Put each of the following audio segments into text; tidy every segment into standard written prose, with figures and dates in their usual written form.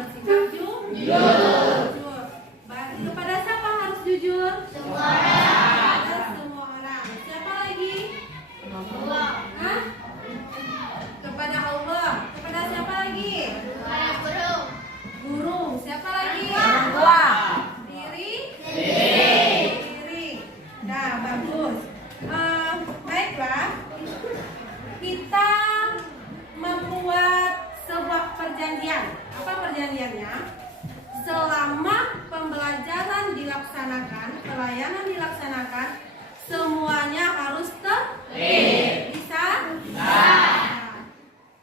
bersikap jujur. Kepada siapa harus jujur? Semua orang. Kepada semua orang. Siapa lagi? Allah. Hah? Kepada Allah. Kepada siapa lagi? Kepada guru. Siapa lagi? Orang tua. Diri. Nah, bagus. Baiklah. Kita membuat sebuah perjanjian. Apa perjanjiannya? Selama pembelajaran dilaksanakan, pelayanan dilaksanakan, semuanya harus tertib. Bisa? Nah,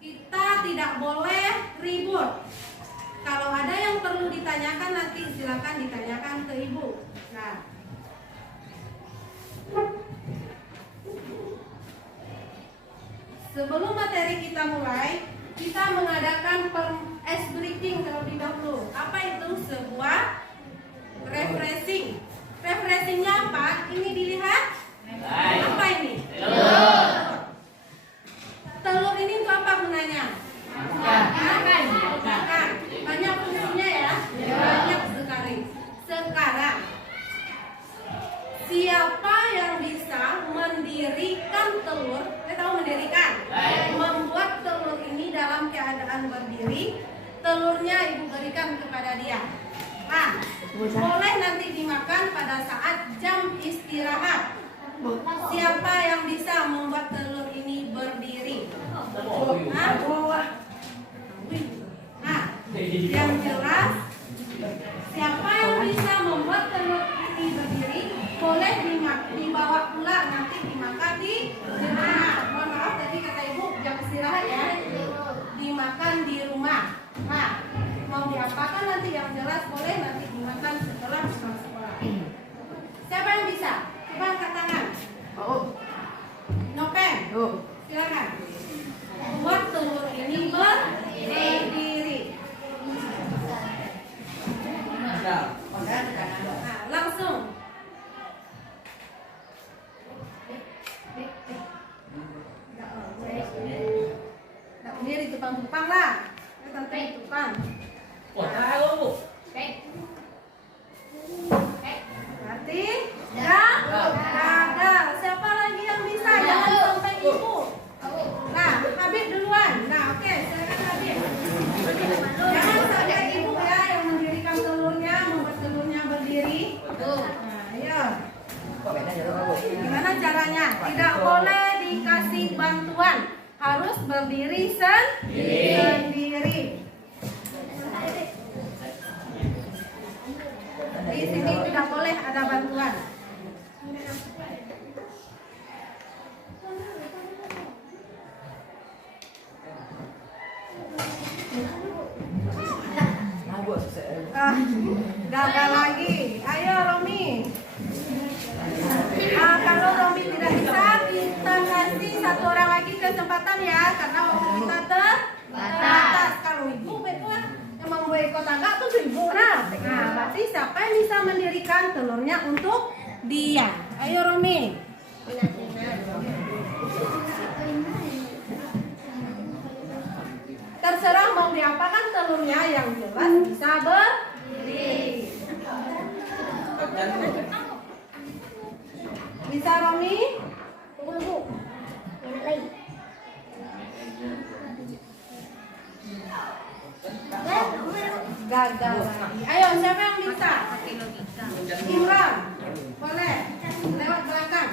kita tidak boleh ribut. Kalau ada yang perlu ditanyakan nanti silakan ditanyakan ke ibu. Nah, sebelum materi kita mulai, kita mengadakan ice breaking terlebih dahulu. Apa itu? Sebuah refreshing. Refreshingnya apa? Ini dilihat. Apa ini? Telur. Telur ini untuk apa gunanya? Makan. Banyak fungsinya ya? Banyak sekali. Sekarang, siapa yang bisa mendirikan telur? Kita tahu mendirikan? Membuat telur ini dalam keadaan berdiri. Telurnya ibu berikan kepada dia. Nah, boleh nanti dimakan pada saat jam istirahat. Siapa yang bisa membuat telur ini berdiri? Nah, yang jelas, siapa yang bisa membuat telur ini berdiri boleh dibawa pulang nanti dimakan di rumah. Mohon maaf tadi kata ibu jam istirahat ya, dimakan di rumah. Nah, mau diapakan nanti yang jelas boleh nanti dimakan setelah pulang sekolah. Siapa yang bisa? Coba angkat tangan. Nopen. Silakan. Buat telur ini berdiri. Nah, langsung. Nggak sendiri tupang-tupang lah. Tante tupang. Berarti gagal. Siapa lagi yang bisa? Jangan sampai ibu. Nah, Habib duluan. Nah, oke, silakan Habib. Jangan sampai ibu ya yang mendirikan telurnya, membuat telurnya berdiri. Nah, ayo. Gimana caranya? Tidak boleh dikasih bantuan. Harus berdiri sendiri. Di sini tidak boleh ada bantuan. Gagal lagi. Ayo Romi. Kalau Romi tidak bisa, kita kasih satu orang lagi kesempatan ya, karena waktu kita terbatas. Kalau ibu betul yang membuat tangga tuh ibu nah. Berarti siapa yang bisa mendirikan telurnya untuk dia? Ayo Romi. Terserah mau diapakan telurnya, yang jelas bisa berdiri. Bisa Romi? Gagal lagi. Ayo siapa yang bisa? Imran. Boleh. Lewat belakang.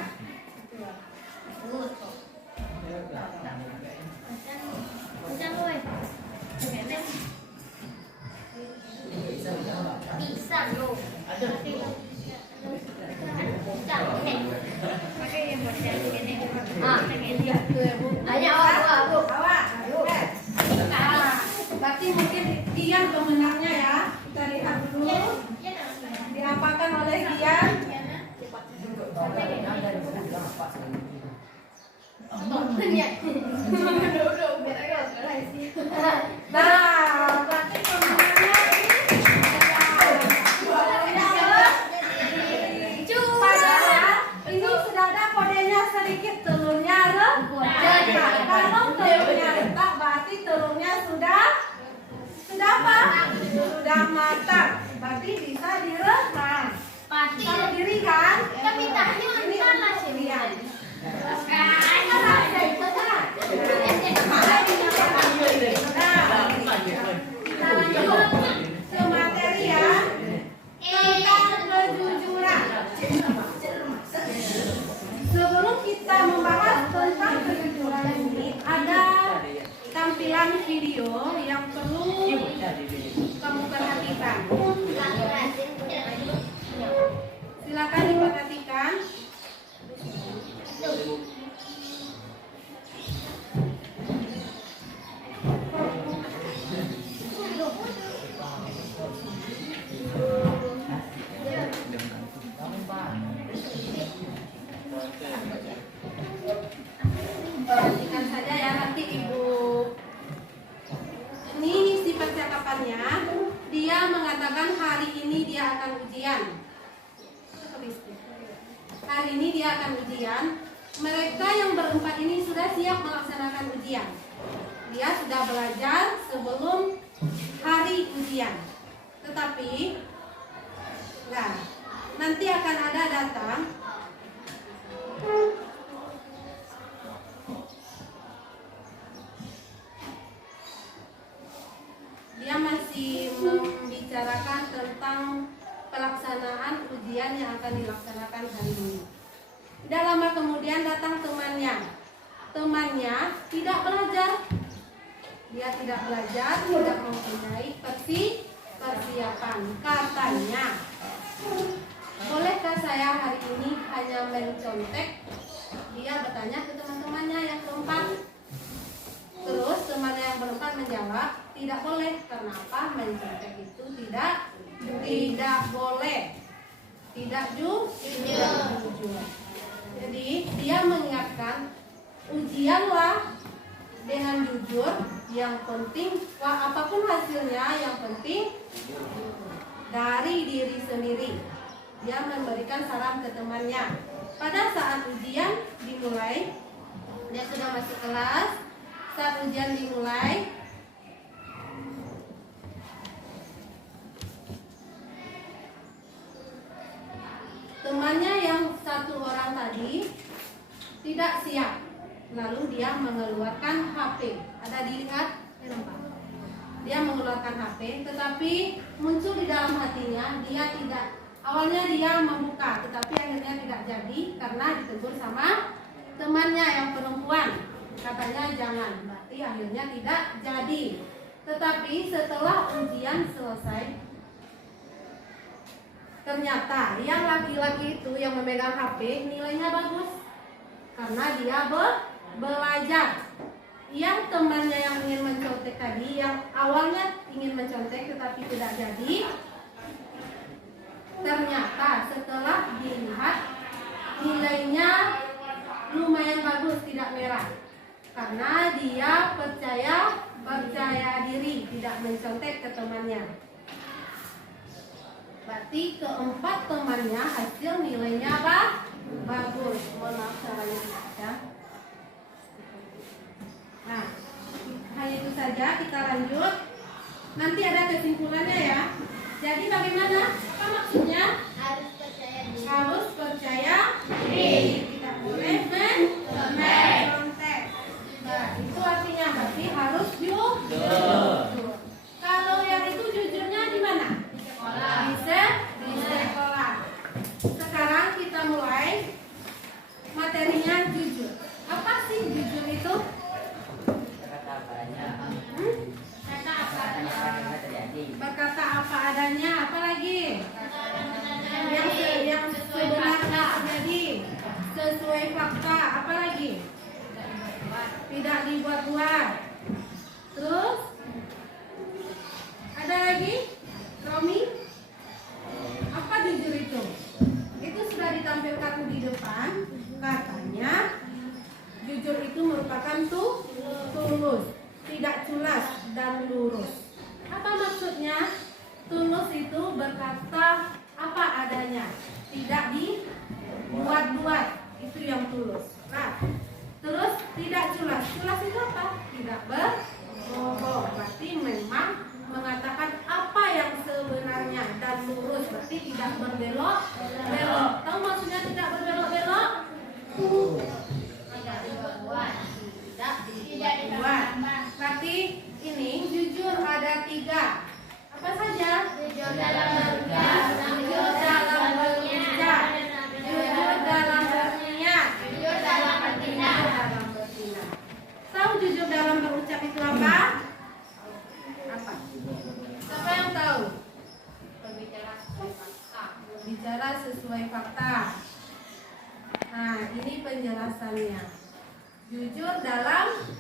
Bisa loh. Berarti mungkin Dian pemenangnya ya. Kita lihat dulu. Diapakan oleh Dian? sudah matang, berarti bisa direbus. Kalau diri kan? Tapi tanya mana sih? Kita lanjut ke materi ya, tentang kejujuran. Sebelum kita membahas tentang kejujuran ini, ada tampilan video yang perlu kamu perhatikan. Silakan diperhatikan. Perhatikan saja ya, nanti Ibu. Ini isi percakapannya. Dia mengatakan hari ini dia akan ujian. Hari ini dia akan ujian. Mereka yang berempat ini sudah siap melaksanakan ujian. Dia sudah belajar sebelum hari ujian. Tetapi, nah, nanti akan ada datang dia masih membicarakan tentang pelaksanaan ujian yang akan dilaksanakan hari ini. Tidak lama kemudian datang temannya. Temannya tidak belajar. Dia tidak belajar, tidak mempunyai persiapan. Katanya, bolehkah saya hari ini hanya mencontek? Dia bertanya ke teman-temannya yang keempat. Terus temannya yang berempat menjawab, tidak boleh. Kenapa? Mencontek itu tidak boleh. Tidak jujur. Jadi dia mengingatkan, ujianlah dengan jujur. Yang penting, apapun hasilnya, yang penting dari diri sendiri. Dia memberikan saran ke temannya. Pada saat ujian dimulai, dia sudah masuk kelas. Saat ujian dimulai, temannya yang satu orang tadi tidak siap. Lalu dia mengeluarkan HP. Ada dilihat? Dia mengeluarkan HP, tetapi muncul di dalam hatinya dia tidak. Awalnya dia membuka, tetapi akhirnya tidak jadi karena ditegur sama temannya yang perempuan. Katanya jangan, berarti akhirnya tidak jadi. Tetapi setelah ujian selesai, ternyata yang laki-laki itu yang memegang HP nilainya bagus karena dia belajar. Yang temannya yang ingin mencontek tadi, yang awalnya ingin mencontek tetapi tidak jadi, ternyata setelah dilihat nilainya lumayan bagus, tidak merah. Karena dia percaya diri, tidak mencontek ke temannya. Berarti keempat temannya hasil nilainya bagus. Mohon maaf caranya ya. Nah, hanya itu saja, kita lanjut. Nanti ada kesimpulannya ya. Jadi bagaimana? Apa maksudnya? Harus percaya diri. Harus percaya diri. Tidak boleh mencontek. Nah, itu artinya berarti harus jujur. Kalau yang itu jujurnya di mana? Di sekolah. Di sekolah. Sekarang kita mulai materinya jujur. Apa sih jujur itu? Berkata apa adanya. Apa lagi? Yang sebenarnya terjadi, sesuai fakta. Apa lagi? Tidak dibuat-buat. Terus ada lagi, Romi? Apa jujur itu? Itu sudah ditampilkan di depan. Katanya jujur itu merupakan tulus, tidak culas dan lurus. Apa maksudnya? Tulus itu berkata apa adanya, tidak dibuat-buat. Itu yang tulus. Nah, terus tidak culas. Culas itu apa? Tidak berbohong. Berarti memang mengatakan apa yang ini jujur ada 3. Apa saja? Jujur dalam berucap, Jujur dalam berucap, jujur dalam berniat, jujur dalam bertindak. dalam bertindak. Tahu jujur dalam berucap itu apa? Apa? Siapa yang tahu? Bicara sesuai fakta. Nah, ini penjelasannya. Jujur dalam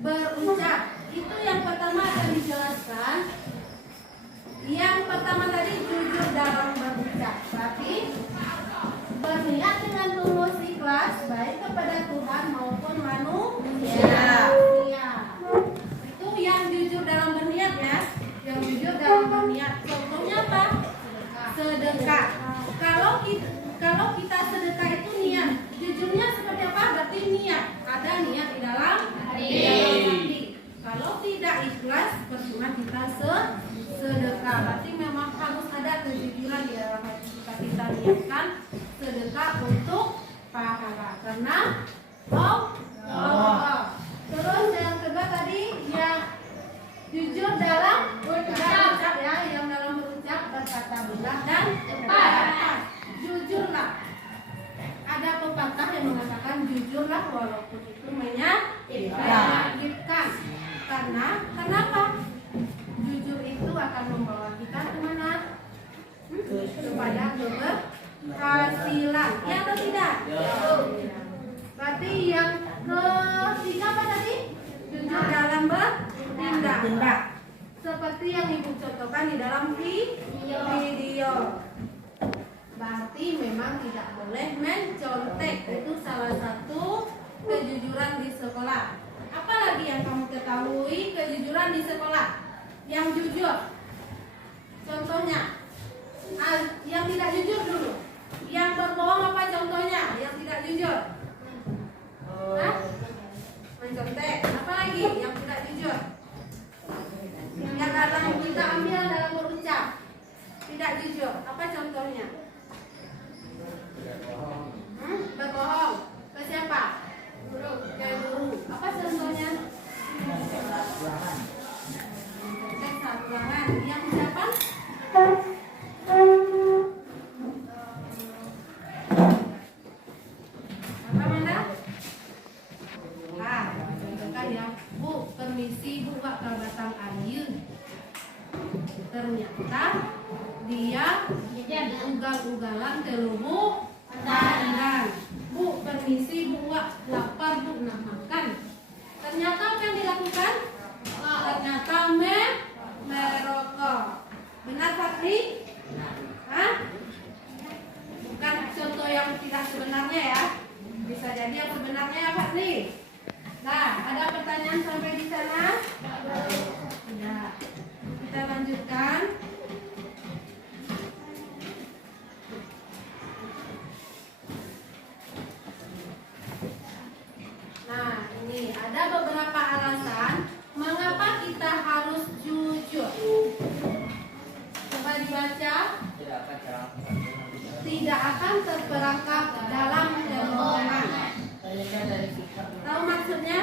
berucap. Itu yang pertama akan dijelaskan. Yang pertama tadi jujur dalam berucap. Berarti berniat dengan tulus ikhlas baik kepada Tuhan maupun manusia. Itu yang jujur dalam berniat ya. Yang jujur dalam berniat. Contohnya apa? Sedekah. Kalau kita sedekah itu niat. Jujurnya seperti apa? Berarti niat. Ada niat di dalam hati. Kalau tidak ikhlas, percuma kita sedekah. Berarti memang harus ada kejujuran di dalam hati kita niatkan sedekah untuk pahala. Karena Allah. Terus yang kedua tadi yang jujur dalam berucap ya, yang dalam berucap berkata benar dan tepat. Jujurlah. Ada pepatah yang mengatakan jujurlah walaupun itu menyakitkan. Karena kenapa? Jujur itu akan membawa kita kemana? Kepada keberhasilan. Ya atau tidak? Berarti yang ketiga apa tadi? Jujur dalam bertindak. Seperti yang Ibu contohkan di dalam video. Berarti memang tidak boleh mencontek. Itu salah satu kejujuran di sekolah. Apalagi yang kamu ketahui kejujuran di sekolah? Yang jujur. Contohnya, yang tidak jujur dulu. Yang berbohong apa contohnya? Yang tidak jujur. Hah? Mencontek. Apalagi yang tidak jujur? Yang dalam kita ambil dalam berucap tidak jujur. Apa contohnya? Berbohong. Ke siapa? Guru. Ke guru. Apa contohnya? Mencontek saat ulangan. Yang siapa? Apa Manda? Nah, contohkan ya. Bu, permisi Bu, Wak Batang Ayu. Ternyata dia ugal-ugalan ke lubuk pandan. Bu, permisi Bu, Wak lapar Bu, nak makan. Ternyata apa yang dilakukan? Ternyata merokok. Benar Fatri? Hah? Bukan contoh yang tidak sebenarnya ya. Bisa jadi yang sebenarnya ya Fatri. Nah, ada pertanyaan sampai di sana? Ya. Kita lanjutkan. Nah, ini ada beberapa alasan mengapa kita harus jujur. Coba dibaca. Tidak akan terperangkap dalam kebohongan. Tahu maksudnya?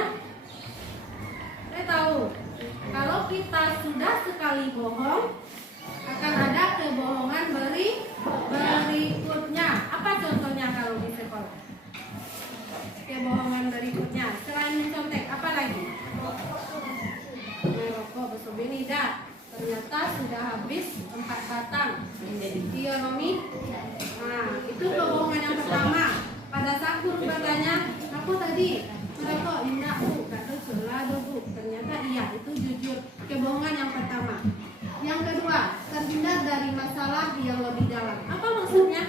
Saya tahu. Kalau kita sudah sekali bohong, akan ada kebohongan berikutnya. Apa contohnya kalau di sekolah? Kebohongan berikutnya selain mencontek, apa lagi? Merokok besobinida. Ternyata sudah habis 4 batang. Iya Romi? Nah, itu kebohongan yang pertama. Pada saat guru bertanya, aku tadi merokok, enggak Bu, kata selalu Bu. Ternyata iya, itu jujur. Kebohongan yang pertama. Yang kedua, terhindar dari masalah yang lebih dalam. Apa maksudnya?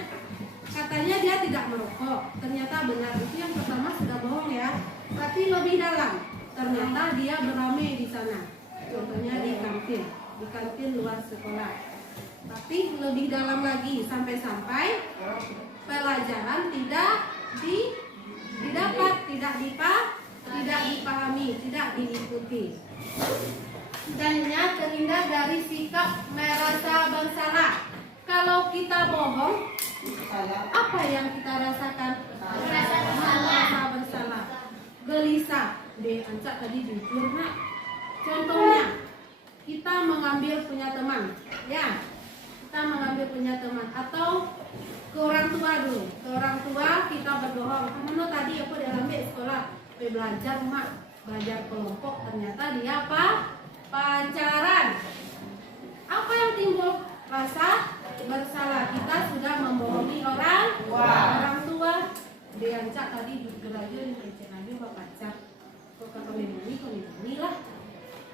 Katanya dia tidak merokok. Ternyata benar, itu yang pertama sudah bohong ya. Tapi lebih dalam. Ternyata dia beramai di sana. Contohnya di kantin luar sekolah. Tapi lebih dalam lagi, sampai-sampai pelajaran tidak didapat, tidak dipahami, tidak diikuti. Dannya terhindar dari sikap merasa bersalah. Kalau kita bohong, apa yang kita rasakan? Merasa bersalah, gelisah. Deh, Anca tadi jujur nak. mengambil punya teman, ya. Kita mengambil punya teman atau ke orang tua dulu. Ke orang tua kita berbohong. Kamu tadi aku dalam sekolah belajar mak, belajar kelompok, ternyata dia apa? Pacaran. Apa yang timbul? Rasa bersalah. Kita sudah membohongi orang tua. Dia cak tadi jujur aja, dicek aja bapak cak. Kok kakak ini lah.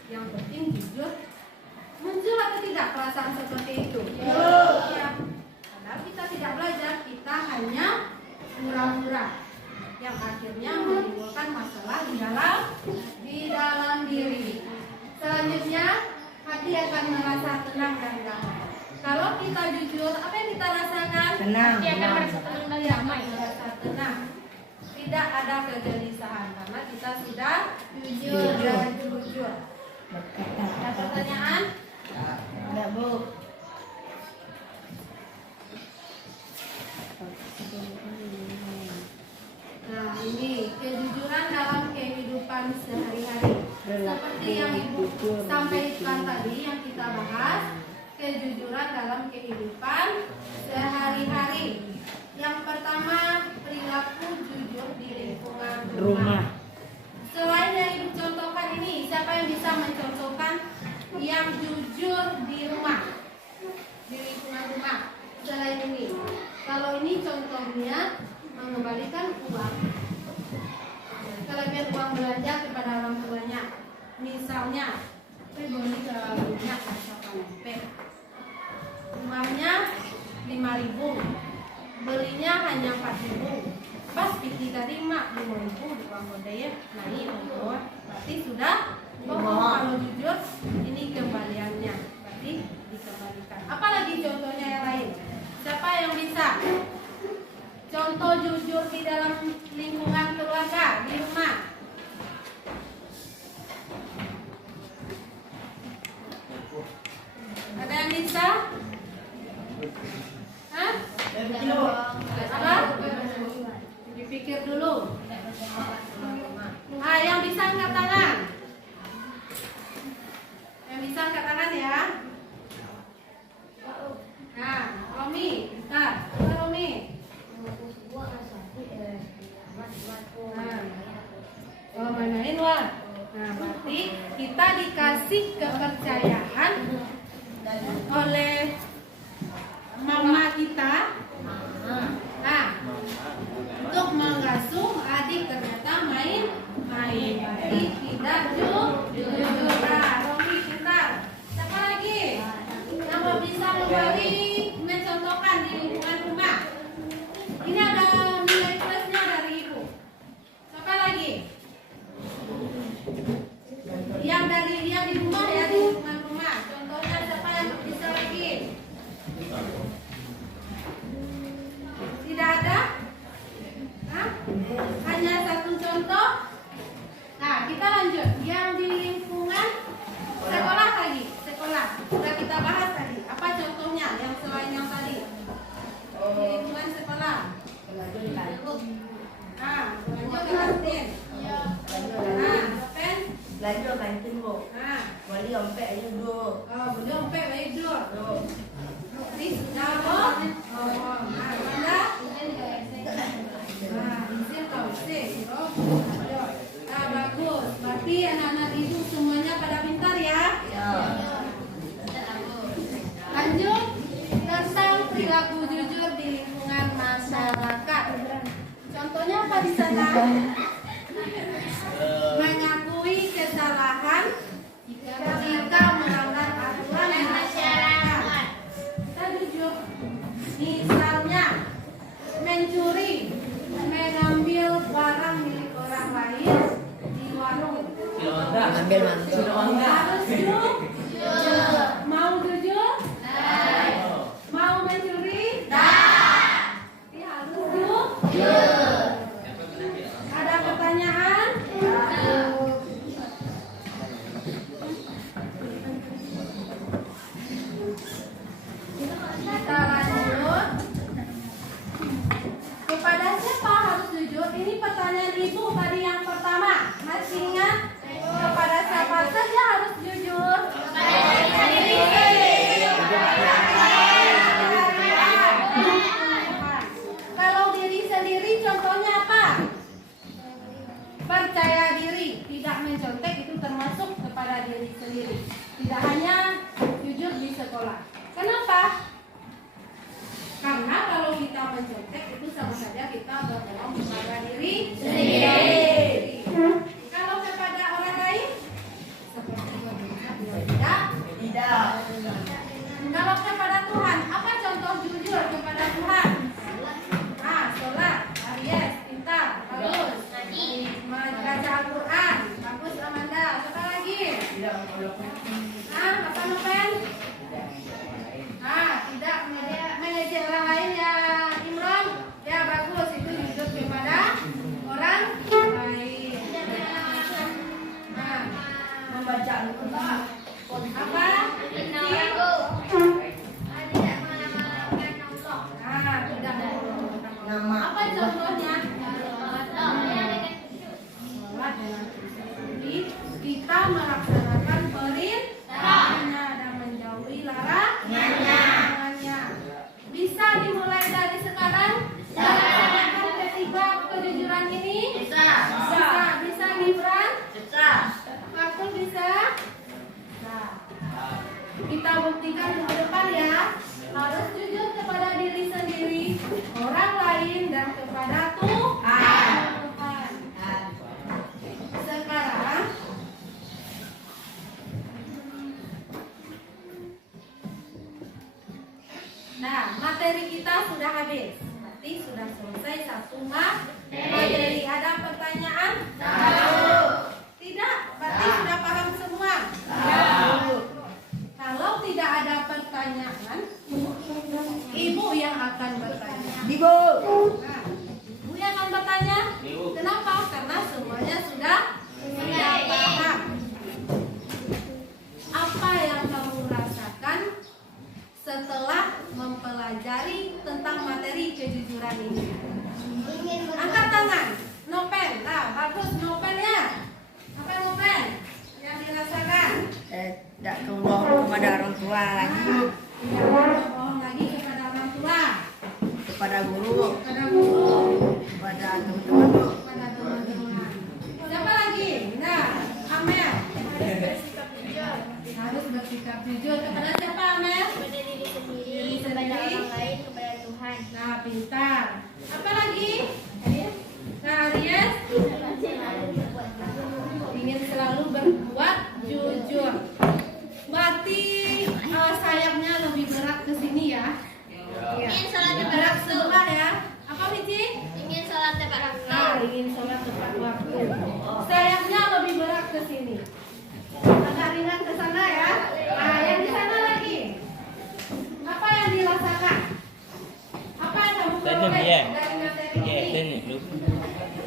Yang penting jujur. Muncul atau tidak perasaan seperti itu? Ya. Padahal kita tidak belajar, kita hanya pura-pura. Yang akhirnya menimbulkan masalah di dalam diri. Selanjutnya hati akan merasa tenang dan damai. Kalau kita jujur, apa yang kita rasakan? Tenang. Dia akan merasa tenang dan damai. Merasa tenang. Tidak ada kegelisahan karena kita sudah Jujur. jujur. Ada pertanyaan? Enggak, Bu. Nah, ini kejujuran dalam kehidupan sehari-hari. Seperti yang Ibu sampaikan tadi yang kita bahas, kejujuran dalam kehidupan sehari-hari. Yang pertama, perilaku jujur di lingkungan rumah. Selain yang Ibu contohkan ini, siapa yang bisa mencontohkan yang jujur di rumah, di lingkungan rumah? Selain ini, kalau ini contohnya mengembalikan uang, kelebihan uang belanja kepada orang tuanya. Misalnya, beli ke minyak rumahnya 5.000, belinya hanya 4.000. Pas pikir tadi mak 5.000 uang godenya naik untuk, berarti sudah bohong. Kalau jujur, ini kembaliannya, berarti dikembalikan. Apalagi contohnya yang lain? Siapa yang bisa? Contoh jujur di dalam lingkungan keluarga, di rumah. Ada yang bisa? Hah? Apa? Dipikir dulu. Yang bisa angkat tangan. Yang bisa angkat tangan ya. Nah, Romi, bentar. Romi. Oh, manain wah. Nah, berarti kita dikasih kepercayaan oleh mama kita. Nah, untuk mengasuh adik ternyata main. Berarti tidak jujur. Nah, Romi pintar. Siapa lagi? Yang bisa kembali mencontohkan di lingkungan rumah. Ini ada nilai plusnya dari Ibu. Siapa lagi? Yang di rumah ya, di lingkungan rumah. Contohnya siapa yang bisa lagi? Tidak ada? Hah? Hanya satu contoh? Nah, kita lanjut. Yang di lingkungan sekolah lagi. Sekolah. Sudah kita bahas tadi. Apa contohnya yang selain yang tadi? Di lingkungan sekolah. Lanjut di kantin. Nah, lanjut ke kantin. Nah, pen. Lanjut kantin, Bu. Nah, Wali ompek aja, Bu. boleh ompek baik dulu. Ini sudah kok. Nah, mana? Nah, izin kau sih. Nah, bagus. Berarti anak-anak itu semuanya pada pintar ya. Lanjut tentang perilaku jujur di lingkungan masyarakat. Contohnya apa di sana? Mengakui kesalahan jika melanggar aturan masyarakat. Kita jujur. Misalnya mencuri, mengambil barang milik orang lain di warung. Ambil mantu. Harus jujur. Mau jujur? Mau mencuri? Harus jujur. Ada diri. Tidak hanya jujur di sekolah. Kenapa? Karena kalau kita mencontek itu sama saja kita berbohong kepada diri sendiri. Kalau kepada orang lain seperti tidak. Tidak. Kalau kepada Tuhan, apa contoh jujur kepada Tuhan? Sholat, Aries, pintar, bagus. Baca Al-Quran, bagus Amanda. Apa lagi? Apa Nopen? Tidak mengejek orang lain ya Imron. Ya bagus, itu jujur kepada orang lain. Membaca Al-Quran. Apa? Tidak. Nama. Apa contohnya? Sholat dengan diri, kita melaksanakan perintahnya dan menjauhi larangannya. Bisa dimulai dari sekarang? Melaksanakan ketiga kejujuran ini? Bisa. Bisa Gibran? Bisa. Aku bisa? Kita buktikan ke depan ya. Harus jujur kepada diri sendiri, orang lain, dan kepada Tuhan. Sekarang materi kita sudah habis. Berarti sudah selesai satu materi. Ada pertanyaan? Tidak? Berarti sudah paham semua? Kalau tidak ada pertanyaan, ibu yang akan bertanya. Ibu. Nah, ibu yang akan bertanya. Kenapa? Karena semuanya sudah paham. Apa yang kamu rasakan setelah mempelajari tentang materi kejujuran ini? Angkat tangan. Nopen. Nah, bagus nopennya. Apa nopen yang dirasakan? Tidak bohong kepada orang tua lagi. Tidak bohong lagi kepada orang tua, Kepada guru. kepada guru, Kepada teman-teman. kepada teman-teman. Siapa lagi? Nah, Amel. Harus bersikap jujur kepada siapa, Amel? Kepada diri sendiri, Diri kepada sendiri. orang lain, kepada Tuhan. Nah, pintar. Apa lagi? Nah, Aries ingin selalu berbuat jujur. Berarti sayapnya lebih berat ke sini ya. Ingin sholat tepat Berat waktu. sebelah ya. Apa Mici? Ingin sholat tepat waktu. Nah, ingin sholat tepat waktu. Sayapnya lebih berat ke sini. Agak ringan ke sana ya. Nah, yang di sana lagi. Apa yang dirasakan? Apa yang kamu peroleh dari materi ini?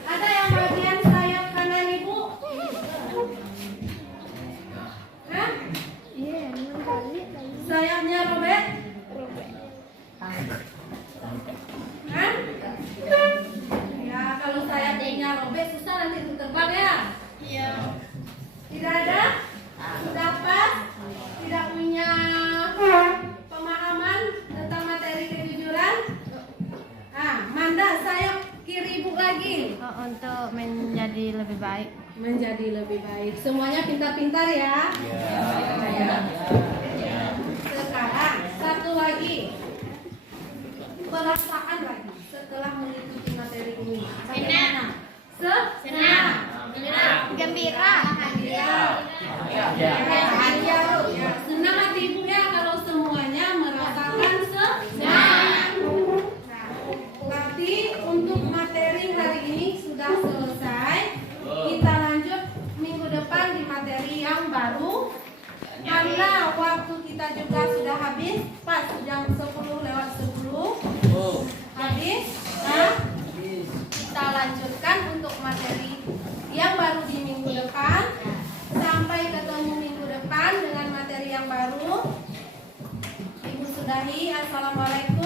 Ada yang bagian sayap kanan ibu? Hah? Sayapnya robek? Hah? Ya, kalau sayapnya robek susah nanti untuk terbang ya. Iya. Tidak ada? Sudah pas? Tidak punya pemahaman tentang materi kejujuran? Nah, Manda, sayap kiri ibu lagi. Untuk menjadi lebih baik. Menjadi lebih baik. Semuanya pintar-pintar ya. Sekarang satu lagi. Perasaan lagi setelah mengikuti materi ini. Senang. Senang. Gembira. Ya, senang hati ibu ya kalau semuanya merasakan senang. Nah, berarti untuk materi hari ini sudah selesai. Kita lanjut minggu depan di materi yang baru. Karena waktu kita juga sudah habis, pas jam 10:10 habis. Nah, kita lanjutkan untuk materi yang baru di minggu depan. Sampai ketemu minggu depan dengan materi yang baru. Ibu sudahi. Assalamualaikum.